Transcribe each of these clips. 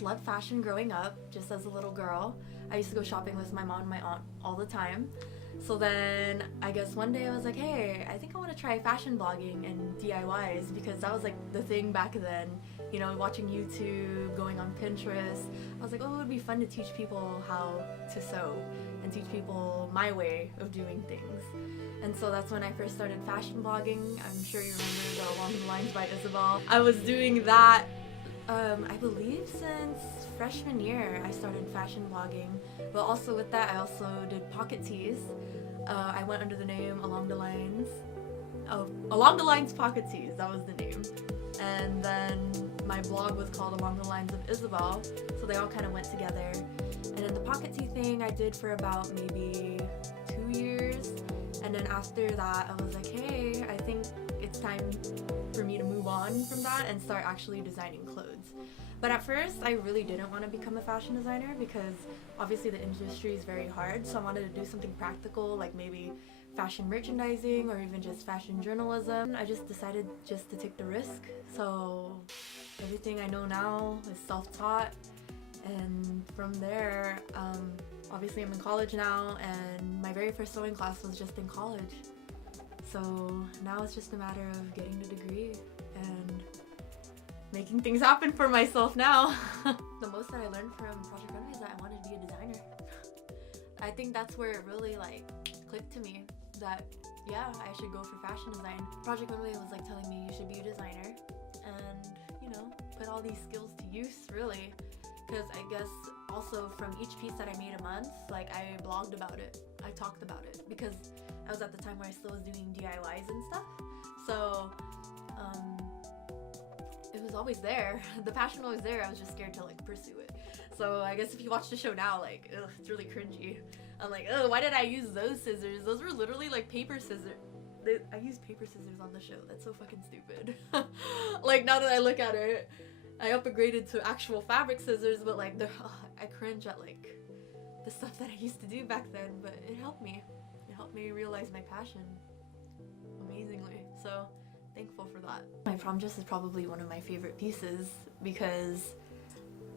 just loved fashion growing up, just as a little girl. I used to go shopping with my mom and my aunt all the time. So then I guess one day I was like, hey, I think I want to try fashion blogging and DIYs, because that was like the thing back then. You know, watching YouTube, going on Pinterest. I was like, oh, it would be fun to teach people how to sew and teach people my way of doing things. And so that's when I first started fashion blogging. I'm sure you remember the Along the Lines by Ysabel. I was doing that, I believe since freshman year I started fashion blogging. But also with that, I also did pocket tees. I went under the name Along the Lines. Oh, Along the Lines Pocket Tees, that was the name. And then my blog was called Along the Lines of Ysabel, so they all kind of went together. And then the pocket tee thing I did for about maybe 2 years. And then after that, I was like, hey, I think it's time for me to move on from that and start actually designing clothes. But at first, I really didn't want to become a fashion designer because obviously the industry is very hard. So I wanted to do something practical, like maybe fashion merchandising or even just fashion journalism. I just decided just to take the risk. So everything I know now is self-taught. And from there, obviously I'm in college now, and my very first sewing class was just in college. So now it's just a matter of getting the degree and making things happen for myself now. The most that I learned from Project Runway is that I wanted to be a designer. I think that's where it really like clicked to me that yeah, I should go for fashion design. Project Runway was like telling me you should be a designer and, you know, put all these skills to use really. Because I guess also from each piece that I made a month, like I blogged about it, I talked about it, because I was at the time where I still was doing DIYs and stuff. So it was always there. The passion was always there. I was just scared to like pursue it. So I guess if you watch the show now, like, ugh, it's really cringy. I'm like, oh, why did I use those scissors? Those were literally like paper scissors. I used paper scissors on the show. That's so fucking stupid. Like now that I look at it, I upgraded to actual fabric scissors, but like I cringe at like the stuff that I used to do back then, but it helped me. It helped me realize my passion amazingly. So thankful for that. My prom dress is probably one of my favorite pieces because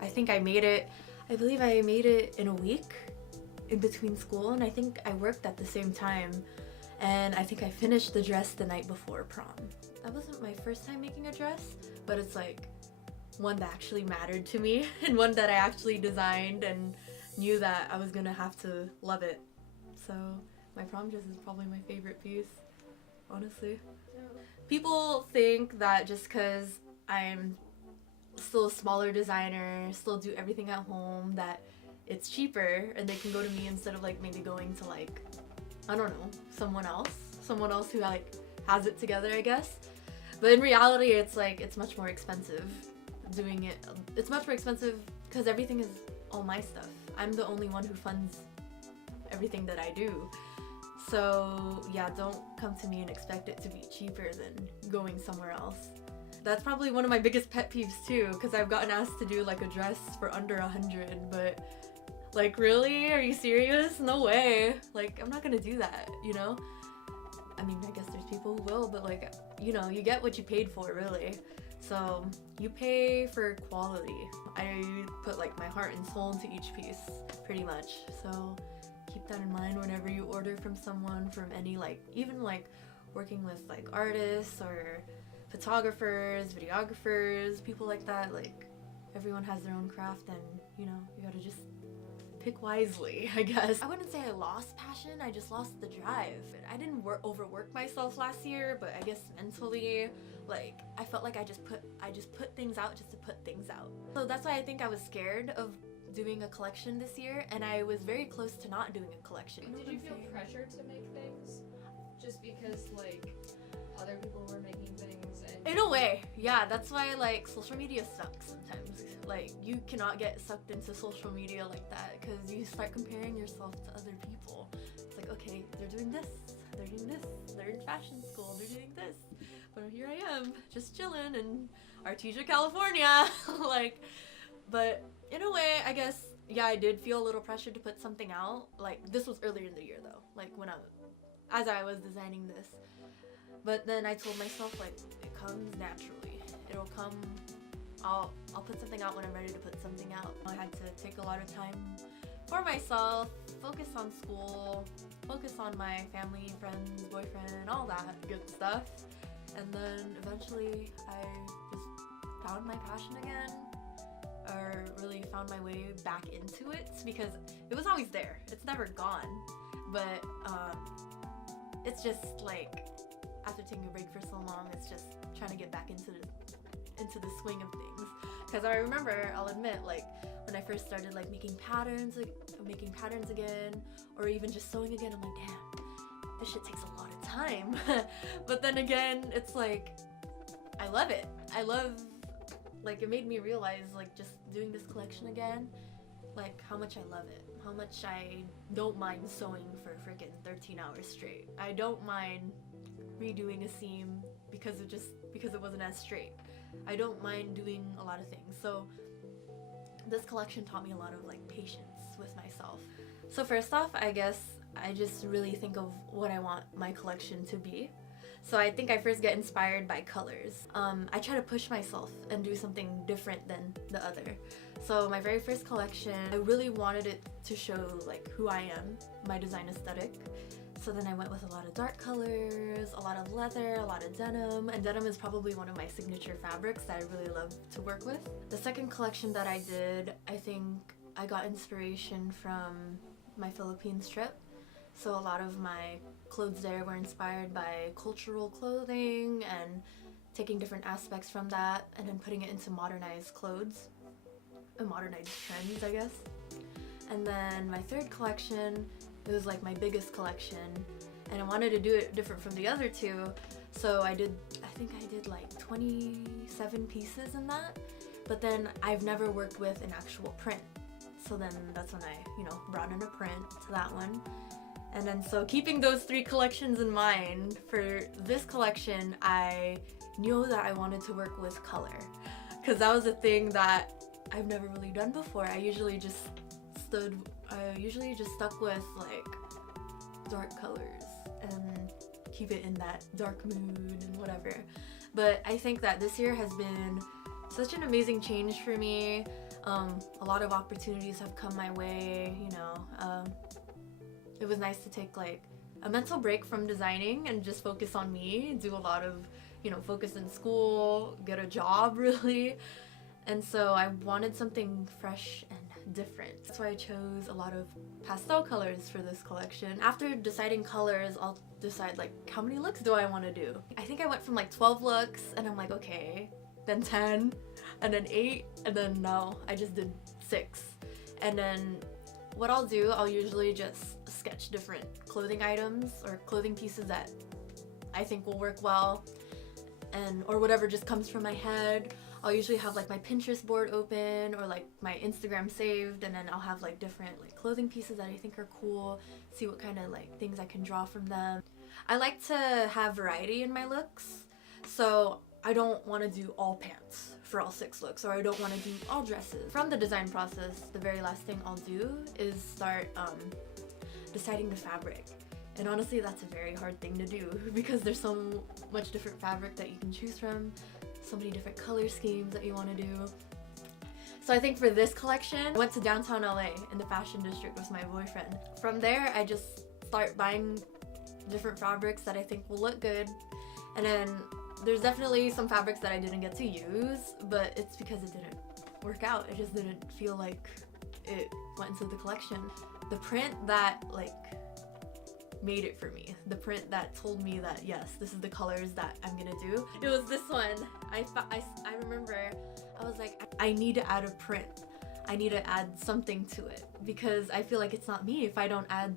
I think I made it, I believe I made it in a week in between school, and I think I worked at the same time, and I think I finished the dress the night before prom. That wasn't my first time making a dress, but it's like one that actually mattered to me and one that I actually designed and knew that I was gonna have to love it. So my prom dress is probably my favorite piece, honestly. People think that just because I'm still a smaller designer, still do everything at home, that it's cheaper and they can go to me instead of like maybe going to like, I don't know, someone else who like has it together, I guess. But in reality, it's like, it's much more expensive doing it. It's much more expensive because everything is all my stuff. I'm the only one who funds everything that I do. So yeah, don't come to me and expect it to be cheaper than going somewhere else. That's probably one of my biggest pet peeves too, because I've gotten asked to do like a dress for under 100, but like, really? Are you serious? No way. Like, I'm not gonna do that, you know? I mean, I guess there's people who will, but like, you know, you get what you paid for, really. So you pay for quality. I put like my heart and soul into each piece, pretty much. So keep that in mind whenever you order from someone, from any like, even like working with like artists or photographers, videographers, people like that. Like, everyone has their own craft, and you know, you gotta just pick wisely, I guess. I wouldn't say I lost passion, I just lost the drive. I didn't overwork myself last year, but I guess mentally, like, I felt like I just put things out just to put things out. So that's why I think I was scared of doing a collection this year, and I was very close to not doing a collection. Did you feel pressure to make things just because like other people were making things? And in a way, yeah, that's why like social media sucks sometimes. Like, you cannot get sucked into social media like that because you start comparing yourself to other people. It's like, okay, they're doing this, they're in fashion school, they're doing this, but here I am just chilling in Artesia, California. Like, but in a way, I guess, yeah, I did feel a little pressure to put something out. Like, this was earlier in the year though, like as I was designing this. But then I told myself, like, it comes naturally. It'll come I'll put something out when I'm ready to put something out. I had to take a lot of time for myself, focus on school, focus on my family, friends, boyfriend, all that good stuff. And then eventually I just found my passion again, or really found my way back into it, because it was always there. It's never gone, but it's just like after taking a break for so long, it's just trying to get back into the swing of things. Because I remember, I'll admit, like when I first started like making patterns again, or even just sewing again, I'm like, damn, this shit takes a lot of time. But then again, it's like I love it. Like it made me realize, like, just doing this collection again, like how much I love it, how much I don't mind sewing for freaking 13 hours straight. I don't mind redoing a seam because it wasn't as straight. I don't mind doing a lot of things. So this collection taught me a lot of like patience with myself. So first off, I guess I just really think of what I want my collection to be. So I think I first get inspired by colors. I try to push myself and do something different than the other. So my very first collection, I really wanted it to show like who I am, my design aesthetic. So then I went with a lot of dark colors, a lot of leather, a lot of denim, and denim is probably one of my signature fabrics that I really love to work with. The second collection that I did, I think I got inspiration from my Philippines trip. So a lot of my clothes there were inspired by cultural clothing and taking different aspects from that and then putting it into modernized clothes, modernized trends, I guess. And then my third collection, it was like my biggest collection, and I wanted to do it different from the other two, so I think I did like 27 pieces in that, but then I've never worked with an actual print, so then that's when I, brought in a print to that one. And then so keeping those three collections in mind, for this collection I knew that I wanted to work with color, because that was a thing that I've never really done before. I usually just stuck with like dark colors and keep it in that dark mood and whatever. But I think that this year has been such an amazing change for me. A lot of opportunities have come my way, it was nice to take like a mental break from designing and just focus on me, do a lot of, focus in school, get a job really. And so I wanted something fresh and different. That's why I chose a lot of pastel colors for this collection. After deciding colors, I'll decide like how many looks do I want to do. I think I went from like 12 looks and I'm like, okay, then 10, and then 8, and then no, I just did 6. And then what I'll do, I'll usually just sketch different clothing items or clothing pieces that I think will work well, or whatever just comes from my head. I'll usually have like my Pinterest board open or like my Instagram saved, and then I'll have like different like clothing pieces that I think are cool, see what kind of like things I can draw from them. I like to have variety in my looks, so I don't want to do all pants for all 6 looks, or I don't want to do all dresses. From the design process, the very last thing I'll do is start deciding the fabric. And honestly, that's a very hard thing to do because there's so much different fabric that you can choose from, so many different color schemes that you want to do. So I think for this collection, I went to downtown LA in the fashion district with my boyfriend. From there, I just start buying different fabrics that I think will look good. And then there's definitely some fabrics that I didn't get to use, but it's because it didn't work out. It just didn't feel like it went into the collection. The print that like made it for me, the print that told me that yes, this is the colors that I'm gonna do, it was this one. I remember I was like, I need to add a print, I need to add something to it, because I feel like it's not me if I don't add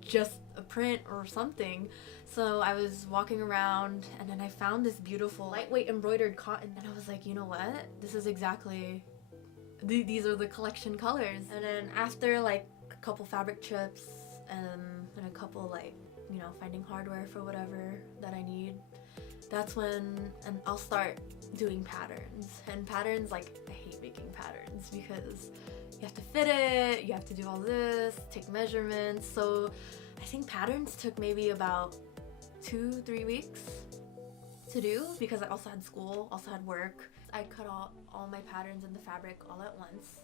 just a print or something. So I was walking around and then I found this beautiful lightweight embroidered cotton, and I was like, you know what, this is exactly these are the collection colors. And then after like a couple fabric trips and a couple like, finding hardware for whatever that I need, that's when I'll start doing patterns. And patterns, like, I hate making patterns because you have to fit it, you have to do all this, take measurements. So I think patterns took maybe about 2-3 weeks to do because I also had school, also had work. I cut all my patterns in the fabric all at once,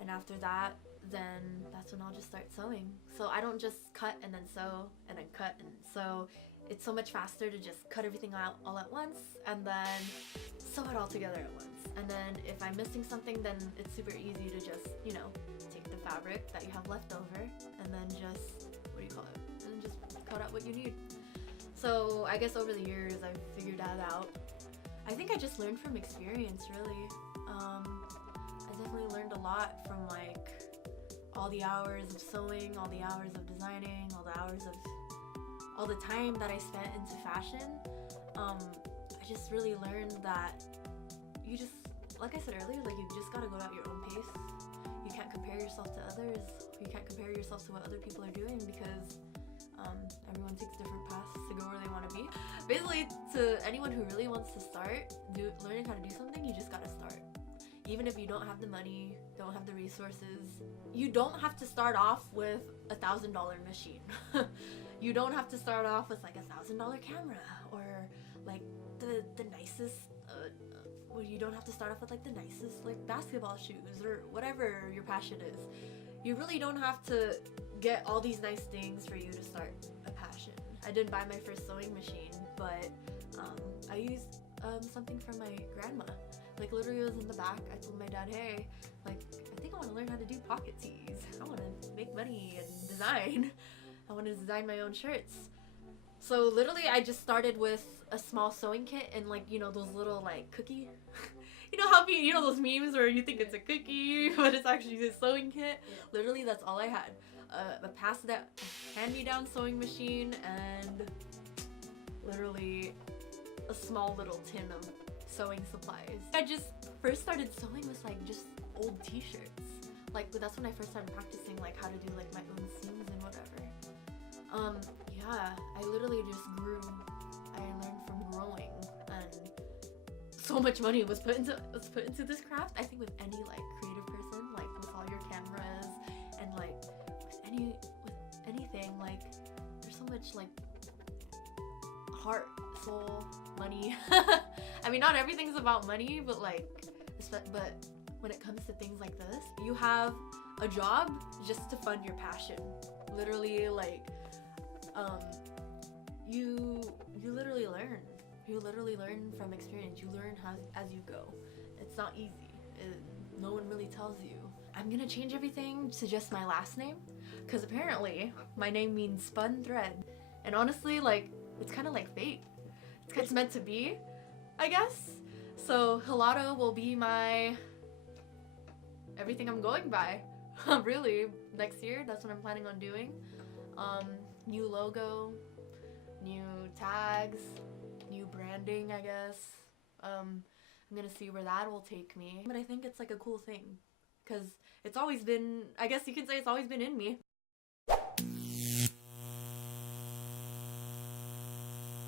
and after that, then that's when I'll just start sewing. So I don't just cut and then sew and then cut and sew. It's so much faster to just cut everything out all at once and then sew it all together at once. And then if I'm missing something, then it's super easy to just, you know, take the fabric that you have left over and then just, what do you call it? And just cut out what you need. So I guess over the years I've figured that out. I think I just learned from experience, really. I definitely learned a lot from like all the hours of sewing, all the hours of designing, all the hours of all the time that I spent into fashion. I just really learned that you just, like I said earlier, like you just gotta go at your own pace. You can't compare yourself to others. You can't compare yourself to what other people are doing because everyone takes different paths to go where they want to be. Basically, to anyone who really wants to start learning how to do something, you just gotta start. Even if you don't have the money, don't have the resources, you don't have to start off with $1,000 machine. You don't have to start off with like $1,000 camera or like the nicest well, you don't have to start off with like the nicest like basketball shoes or whatever your passion is. You really don't have to get all these nice things for you to start a passion. I didn't buy my first sewing machine, but I used something from my grandma. Like literally it was in the back. I told my dad, hey, like I think I want to learn how to do pocket tees. I want to make money and design. I want to design my own shirts. So literally I just started with a small sewing kit and like, you know, those little like cookie, you know how you know those memes where you think it's a cookie but it's actually a sewing kit. Literally that's all I had. A hand-me-down sewing machine and literally a small little tin of sewing supplies. I just first started sewing with like just old t-shirts. Like that's when I first started practicing like how to do like my own seams and whatever. Yeah, I literally just grew. I learned from growing, and so much money was put into this craft. I think with any like creative person, like with all your cameras and like with anything, like there's so much like heart, soul, money. I mean, not everything's about money, but like, but when it comes to things like this, you have a job just to fund your passion. Literally, like, you literally learn. You literally learn from experience. You learn as you go. It's not easy. No one really tells you. I'm gonna change everything to just my last name, because apparently my name means spun thread. And honestly, like, it's kind of like fate. It's meant to be, I guess. So Hilado will be my everything I'm going by. Really, next year, that's what I'm planning on doing. New logo, new tags, new branding, I guess. I'm gonna see where that will take me. But I think it's like a cool thing, because it's always been, I guess you could say it's always been in me.